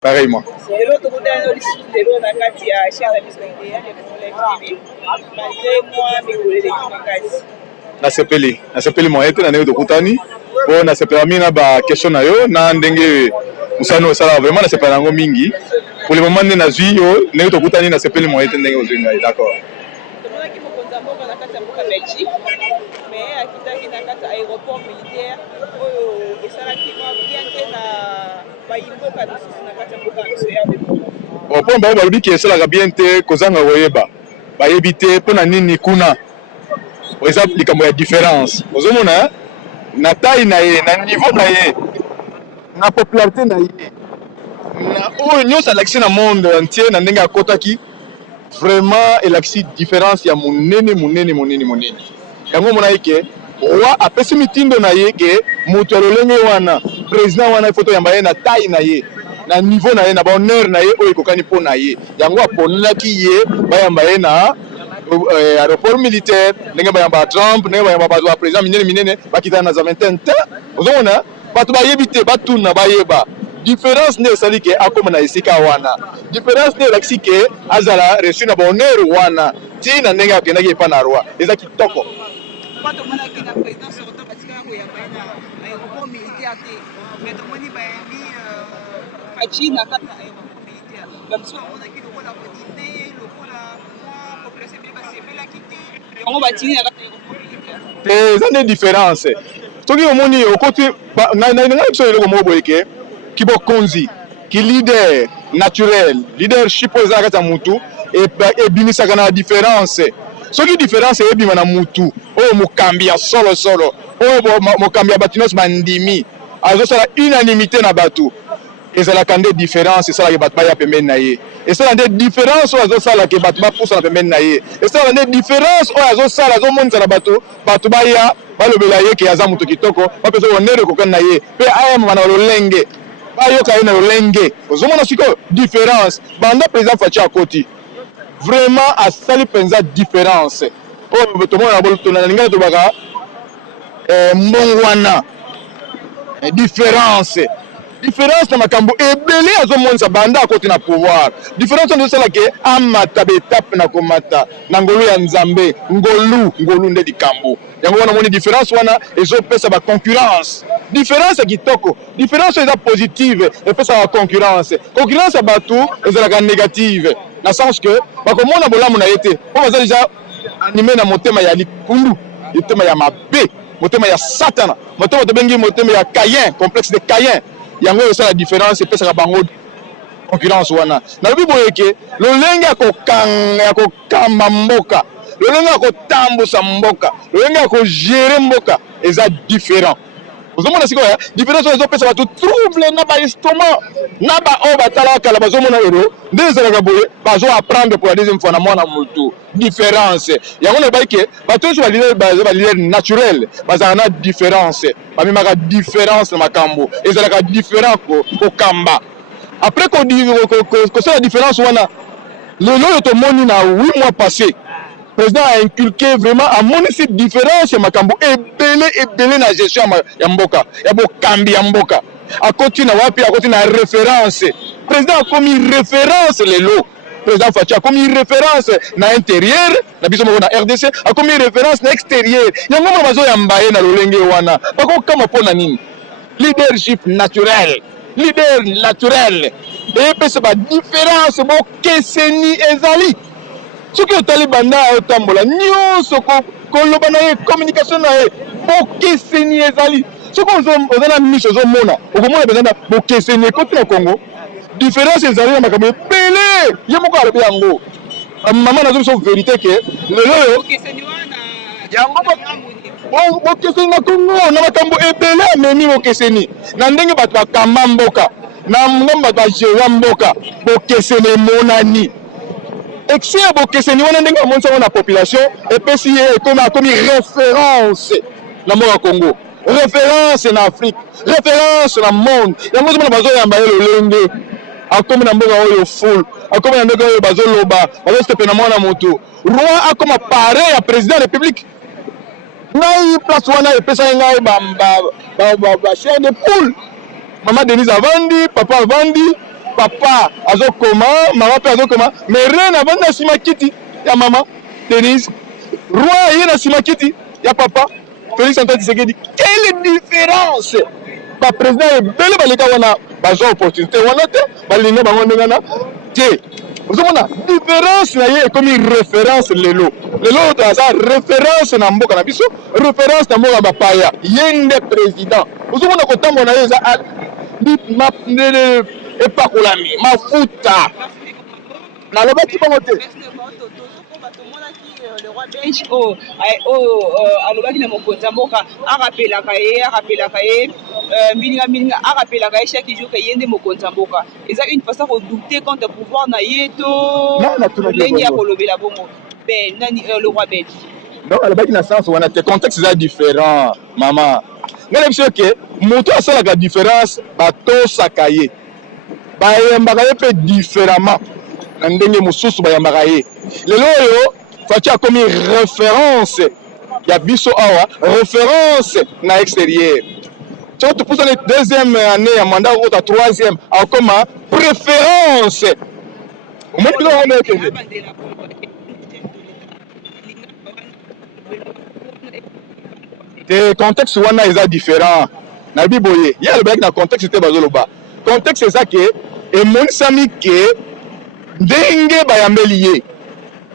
Pareillement. Nasepeli moyete na neo dokutani po nasepela mina ba question na yo na ndenge musano sala vraiment nasepela nango mingi pour le moment na zui yo neo dokutani nasepeli moyete ndenge ozinga d'accord. Aéroport militaire bon po ba balobi ki esalaka bien te kozanga koyeba bayebi te mpona nini kuna eza likambo ya différence ozomona na taille na ye na niveau na ye na popularité na ye na oyo nyonso alakisi na monde entier na ndenge akotaki vraiment elakisi différence ya monene yango mona ye ke roi apesi mitindo na ye ke moto ya lolenge wana président wana ifoto yamba ye na taille na ye na niveau na ye na bahonneur na ye oyo ekokani mpo na ye yango aponelaki ye bayamba ye na aéroport militaire ndenge bayamba Trump ndenge bayamba bato ba président minene bakitana na za 21 te ozomona bato bayebi te batuna bayeba différence nde esali ke akoma na esika wana différence nde elakisi ke azala reçu na bahonneur wana ti na ndenge akendaki epa na roi eza kitoko. Eza nde différence soki omoni okoti na biso eloko moko boye ke kibokonzi ki leader naturel leadership oyo eza na kati ya mutu ebimisaka na différence soki différence ebima na mutu oyo mokambi ya solosolo oyo mokambi ya bato nyonso bandimi azosala unanimité na bato ezalaka nde différence esalaka bato baya pembeni na ye esala nde différence oyo azosalaka bato bapusana pembeni na ye esala nde différence oyo azosala azomonisa na bato baya balobela ye ke aza moto kitoko bapesa onere kokani na ye mpe ayamama na lolenge bayoka ye na lolenge ozomona sikoyo différence banda président Faci akoti vraiment asali mpenza différence oyo tomona na lingana tobaka mbongwana différence na makambo ebele azomonisa banda akoti na pouvoir différence oyo ezosala ke amata betape na komata na ngolu ya nzambe ngolu nde likambo yango wana moni différence wana ezopesa ba concurrence différence ya kitoko différence eza positive epesa ba concurrence ya bato ezalaka négative na sens que bakomona bolamu na ye te po baza deja animé na motema ya likundu motema ya mabe motema ya satana motema tobengi motema ya Caïn complexe de Caïn yango oyo esala différence epesaka bango concurrence wana nalobi boye ke lolenge ya kokamba mboka lolenge ya kotambusa mboka lolenge ya kogere mboka eza différent ozomona sikoyo différence oyo ezopesa bato trouble na baestomac na baoyo batalaka kala bazomona ero nde ezalaka boye bazoapprendre pour la deuxième fois na mwana motu différence yango na bayike bato nyonso balider naturel bazala na différence bamemaka différence na makambo ezalaka différent kokamba après kosala différence wana lelo oyo tomoni na 8 mois passé président a inculqué vraiment amonisi différence ya makambo ebele na gestion ya mboka ya bokambi ya mboka akoti na wapi akoti na référence président akomi référence lelo président Faci akomi référence na intérieur na biso moko na RDC akomi référence na extérieur yango mona bazoyamba ye na lolenge wana bakokama mpona nini leadership naturel eyepesa badifférence bokeseni ezali soki otali banda otambola nyonso koloba na ye communication na ye bokeseni ezali soki oza na miso ozomona okomona mpenza na bokeseni ekoti na Congo différence ezali na makambo ebele ye moko alobi yango mama nazo biso vérité ke lelo oyo yango bokeseni na Congo na makambo ebele amemi bokeseni na ndenge bato bakamba mboka na ngambo bato bagera mboka bokeseni emonani excès ya bokeseni wana ndenge amonisa ngo na population epesi ye akomi référence na mboka Congo référence na Afrique référence na monde yango ozomona bazoyamba ye lolenge akomi na mboka oyo full akomi na ndenge oyo bazoloba bazosepe na mwana moto roi akoma pare ya président de république ngai place wana epesa ngai ba chair de poule mama Denise avandi papa avandi papa azokoma mama pe azokoma mais reine avant na sima kiti ya mama Denise roi yé na sima kiti ya papa Félix Antoine Tshisekedi. Quelle différence ba président ebele baleka wana bazwa opportunité wana te balinga bango ndengana te ozomona différence na ye ekomi référence lelo aza référence na mboka na biso référence na mboka bapaya ye nde président ozomona kotambola na ye eza epakolami mafuta nalobaki bango te. Le roi belge alobaki na mokonzi ya mboka arapelaka ye mininga arapelaka ye chaque jour ye nde mokonzi ya mboka eza une façon redouter contre pouvoir na ye to lolenge ya kolobela bongo le roi belge non alobaki na sens wana te contexte eza différent mama ngana biso ke moto asalaka différence batosaka ye bayambaka ye mpe différemment na ndenge mosusu bayambaka ye lelo oyo Fachi a commis référence ya biso awa référence na extérieur tu vois pour la deuxième année ya mandat ou la troisième a comme préférence au moins là on est le contexte wana est différent na biboye il y a le bac na contexte était bazoloba contexte c'est ça que et mon sami que ndenge bayambeli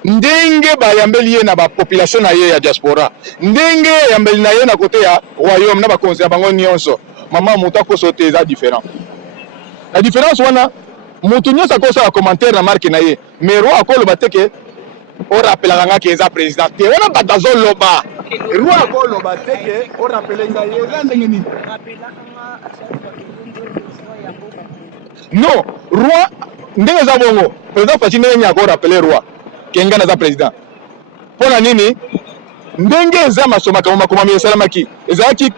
ndenge bayambeli ye na ba population na ye ya diaspora ndenge yambeli na ye na côté ya royaume na ba conseil bango nyonso mama muta ko sote za différent la différence wana mutu nyonso akosa ba commentaire na marque na ye mais roi akolo bateke o rappela nga ke eza président te wana batazo loba roi akolo bateke o rappela nga ye eza ndenge ni non roi ndenge za bongo président Fachi ndenge akolo rappeler roi kenga na za président pona nini ndenge eza masoma kama makoma misalamaki ezaki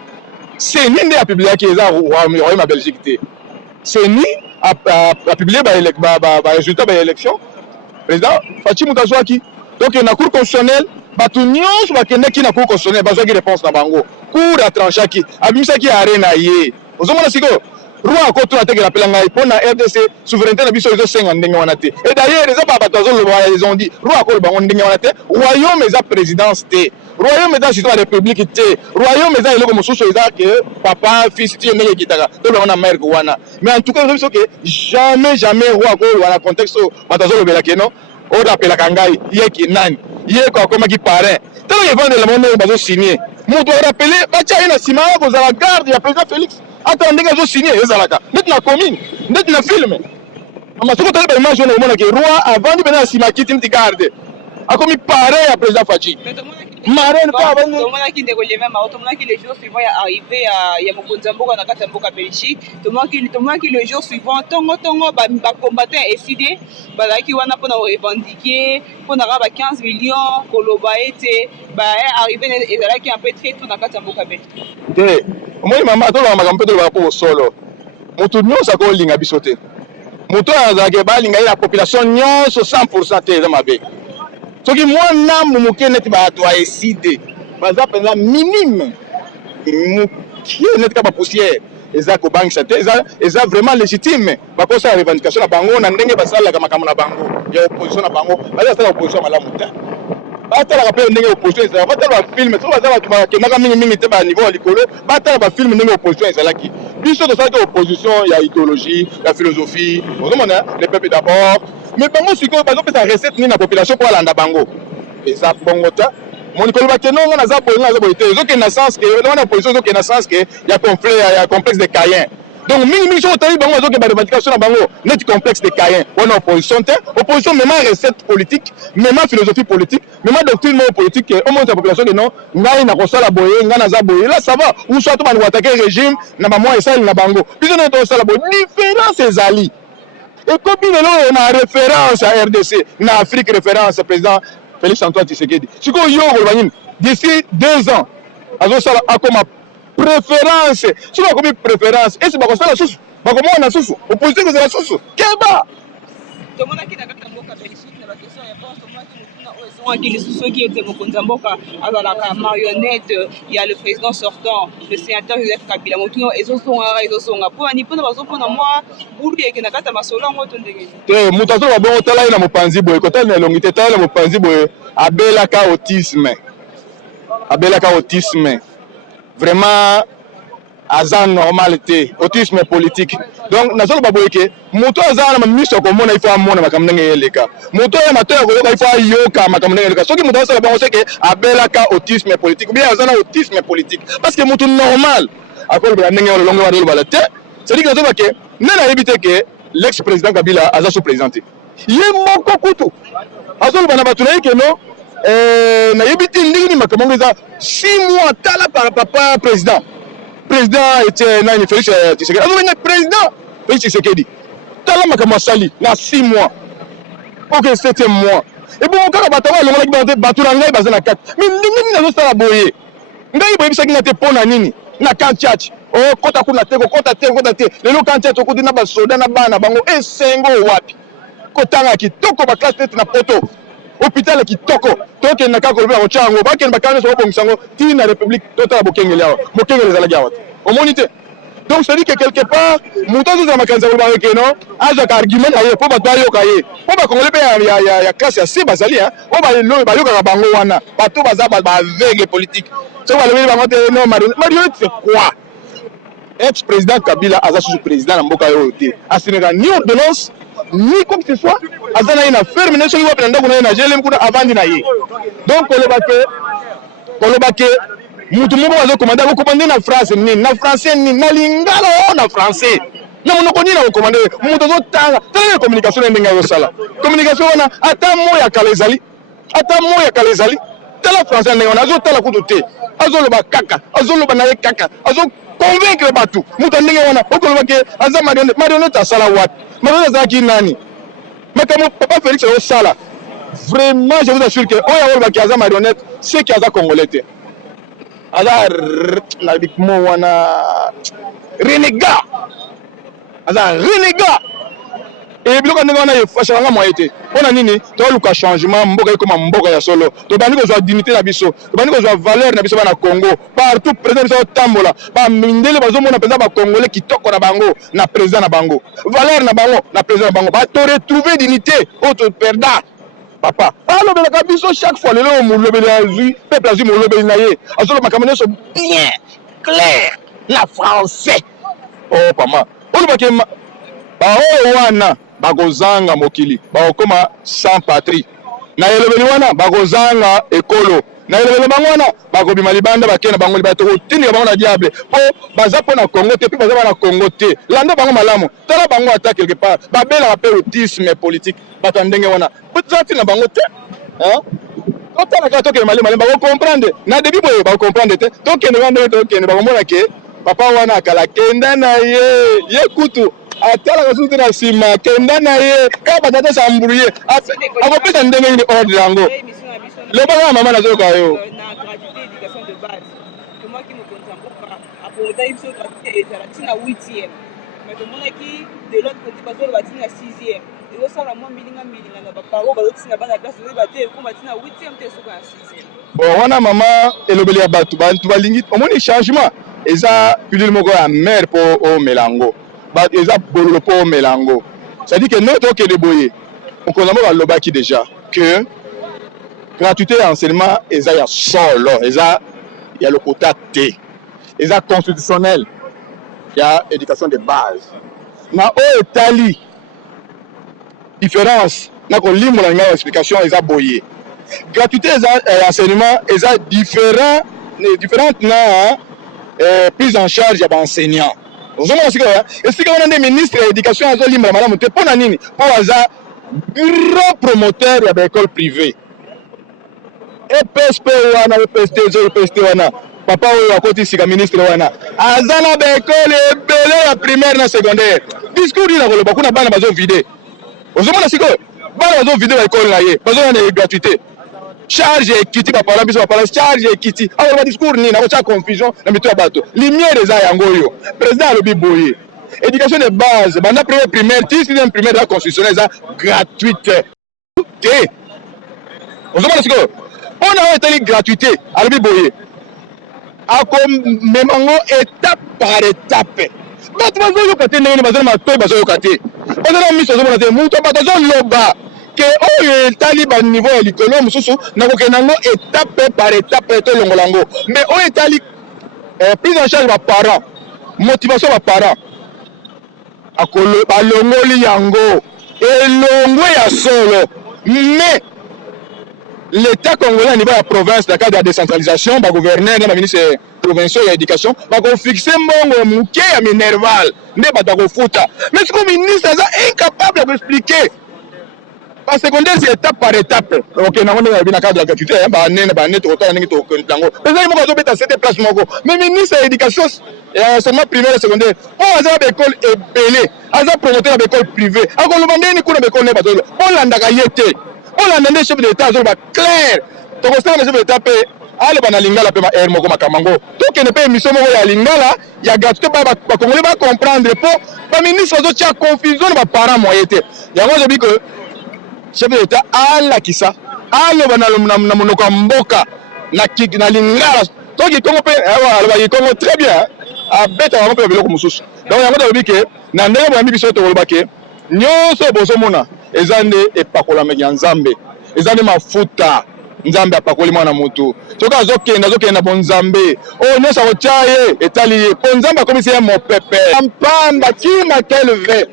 c'est ninde ya publier ki eza royaume Belgique te c'est ni a publier ba résultat ba élection président Fachi mutazwaki donc na cour constitutionnelle batu nyonso bakendeki na cour constitutionnelle bazwaki réponse na bango cour a tranchaki abimisaki arena ye ozomona siko roi akoto na teke rappela ngai pona RDC souveraineté na biso ezo senga ndenge wana te et d'ailleurs les batu azoloba ils ont dit roi akolo bango ndenge wana te royaume eza présidence te royaume eza citoyen de république te royaume eza eloko mosusu eza que papa fils ti ndenge kitaka to bango na mère wana mais en tout cas biso que jamais roi akolo wana contexte batu azolobela ke non o rappela kangai ye ki nani ye ko akoma ki parrain tellement il vend le monde bazo signer moto rappeler bacha ina sima ko za la garde ya président Félix ata ndenge zo signer ezalaka net na commune net na film ama soko tele ba image na mona ke roi avant de venir sima kiti mti garde akomi parrain ya président Fachi marraine pas avant to mona ki ndeko le même to mona ki le jour suivant ya arrivé ya mokonzi mboka na kati mboka Belgique to mona ki le jour suivant tongo ba combattant décidé bazaki wana pona revendiquer pona ba 15 millions koloba ete ba arrivé ezalaki un peu très tout na kati mboka Belgique te moi mama to la makambo to ba po solo mutu nyonso ko linga bisote mutu azake balinga la population nyonso 100% te za mabe soki mwana muke neti bato aeside baza penza minime muke neti ka ba poussière eza ko bangisa te eza vraiment légitime bakosa revendication na bango na ndenge basalaka makambo na bango ya opposition na bango baza sala opposition malamu te batala pe ndenge opposition ezala batala ba film to baza bato bakendaka mingi te ba niveau likolo batala ba film ndenge opposition ezalaki biso to sala opposition ya idéologie la philosophie ozomona le peuple d'abord mais bango siko bazopesa recette ni na population pour alanda bango eza bongo ta monikolo bakeno nga naza boye te ezokenda sens ke wana opposition ezokenda sens ke ya conflit ya complexe de Caïn donc mingi so otali bango azoke ba revendication na bango net complexe de Caïn wana opposition te opposition même recette politique même philosophie politique même doctrine politique au moins la population que non ngai na kosala boye nga naza boye là ça va ou soit to ba attaquer régime na ba moi esali na bango biso na to sala boye différence ezali et comme lelo na référence à RDC na Afrique référence président Félix Antoine Tshisekedi siko yo ko d'ici 2 ans azosala akoma préférence si on a comme préférence et c'est pas ça la source pas comment on a source opposition que c'est la source keba to mona ki na kata mboka Belgique na ba question ya pense to mona ki mutuna ceux qui étaient Mokonzamboka, alors la marionnette, il y a le président sortant, le sénateur Joseph Kabila, ils ont son rapport, ils ont moi, Bouli et Kenakata Masola, moi, ton dégât. Moutazo va bon tala ina mopanzi boy, kota na longité tala mopanzi boy, abelaka autisme. Abelaka autisme. Vraiment azan normalité, autisme politique. Donc nazo ba boy ke moto azana ma miso ko mona ifa mona makamnenge yeleka. Moto ya matoya ko ifa yoka makamnenge yeleka. Soki moto azana ba seke abelaka autisme politique. Bien azana autisme politique parce que moto normal akolo ba ndenge yo longo ba la te. C'est-à-dire que nazo ba ke nana yebite ke l'ex-président Kabila aza sous-présenté. Yé moko kutu. Azolo bana batuna ke no na yebite ndingi makamnenge za 6 mois tala par papa président. Président était Nani Félix Tshisekedi. Alors, le président Félix Tshisekedi. Tala makama sali na 6 mois. Ok, 7e mois. Et bon, quand on va le baturanga bazana 4. Mais ndingi nazo sala boye. Ngai boye bisaki na te pona nini? Na kantiach. Oh, kota kuna te, kota te. Lelo kantiach okudi na basoda na bana bango esengo wapi. Kotanga kitoko ba classe tete na poto. Hôpital kitoko toke na kako ba ochango ba ken bakane so bongisango ti na république tota bokengeli awa bokengeli zala gawa omonite. Donc ça dit que quelque part mutozo za makanza ba ke no aza ka argument aye po ba doyo ka ye po ba kongole pe ya classe ya C bazali hein o ba lo ba yoka bango wana bato baza ba aveugle politique so ba le ba ngote no marionnette c'est quoi? Ex-président Kabila aza sous président na mboka yo te asinega ni ordonnance ni quoi que ce soit azana ina ferme ne so yiwa penda kuna na jele mkuna avandi na ye. Donc kolobake mutu moko azo commander ko commander na France ni na français ni na lingala na français na monoko ni na commander mutu zo tanga tala communication ndenge yo sala communication wana ata mo ya kalezali tala français ndenge wana azo tala kutu te azo loba kaka azo loba na ye kaka azo convaincre batu mutu ndenge wana okolobake aza marionnette asala wapi marionnette azaki nani mais papa Félix au sala vraiment je vous assure que oya oya kiaza marionnette c'est kiaza congolais te aza na bikmo wana renégat et biloko ndenge wana efashanga moye te mpona nini toluka changement mboka ekoma mboka ya solo tobandi kozwa dignité na biso tobandi kozwa valeur na biso bana Congo partout président biso otambola bamindele bazomona mpenza bakongolais kitoko na bango na président na bango valeur na bango na président na bango bato-retrouver dignité oyo toperda papa alobelaka biso chaque fois lelo molobeli azwi peuple azwi molobeli na ye azoloba makambo nyonso bien clair na français oh pama olobaki baoyo wana bakozanga mokili bakokoma sans patrie na elobeli wana bakozanga ekolo na elobeli bango wana bakobima libanda bakena bango libanda tokotindika bango na diable po baza mpo na Congo te mpe baza bana Congo te landa bango malamu tala bango ata quelque part babelaka mpe autisme politique bato ya ndenge wana za ntina bango te totalaka tokende malema bakocomprendre na debi boye bakocomprendre te tokende wana ndenge tokende bakomona ke papa wana akala kenda na ye kutu atala suti na sima kenda na ye ka batata sambrouiller akopesa ndenge nini ordre yango lobaka mama nazoyoka yo na gratuité éducation de base tomaki Mokonzamboka aponda biso gratuité ezala ntina 8e mais tomonaki de l'autre côté bazoloba ntina 6e ezosala mwa mbilinga na baparo bazotina bana classe oyoba te ekoma ntina 8e te esoko ya 6e. Bon wana mama elobeli ya bato balingi omoni changement eza pilule moko ya mère po o melango eza bololo po o melango c'est-à-dire que notre okende boye Mokonzamboka alobaki déjà que gratuité ya enseignement eza ya solo eza ya lokota te eza constitutionnel ya éducation de base na oyo etali différence na kolimola nga explication eza boye gratuité eza enseignement eza différente na prise en charge ya baenseignant ozomona sikoyo esika wana nde ministre ya éducation azolimba malamu te mpo na nini mpo aza gros promoteur ya baécole privée EPSP wana EPST wana papa oyo akoti sika ministre wana aza na baécole ebele ya primaire na secondaire discours ina koloba kuna bana bazovide ozomona sikoyo bana bazovide baécole na ye bazona na gratuité charge ekiti bapala biso bapala charge ekiti akoloba discours nini akotya confusion na mito ya bato lumière eza yango oyo président alobi boye éducation de base banda premier primaire ti sixième primaire eza constitutionnel eza gratuite te ozomona sikoyo mpona oyo etali gratuité alobi boye akomemango étape par étape bato bazoyoka te ndenge baza na matoyi bazoyoka te oza na miso ozomona te mutu bato azoloba ke oyo etali baniveau ya likolo mosusu nakokenda yango étape par étape tolongola yango mais oyo etali prise en charge baparent motivation baparent balongoli yango elongwe ya solo mais l'état congolais à niveau de la province, dans le cadre de la décentralisation, le gouverneur, le ministre provincial de l'éducation, va fixer mon mouquet à Minerval, ne pas foutre. Mais ce que le ministre est incapable d'expliquer. Parce que secondaire, c'est étape par étape. Ok, nous avons dans le cadre de la gratuité, mais le ministre de l'éducation, seulement privé et secondaire, pour avoir des écoles ébélées, avoir promoteur d'école privée, avoir le bandé, nous avons des écoles ébélées, pour l'andagayete. On a demandé chef de l'État, clair. Donc, on a chef de l'État, allez, on a lingala, on a moko makamango. Donc, on a pas émission ya lingala, il y a gratuité, on va comprendre. Pour le ministre, il y a confusion, les parents moyens. Il y a moi, je dis que chef de l'État, alla kisa, allez, on a monoko mboka, na lingala. Donc, il Congo très bien. À bête, on va faire le moussous. Donc, il y a moi, je dis que, na ndenge ba mibiso to wolbake, nyonso bozomona. Ezande epakola ya nzambe ezande mafuta nzambe apakoli mwana mutu soka azokenda bon nzambe o nyonso akotia ye etali ye po nzambe akomisi ye mopepe mpamba kima kelve.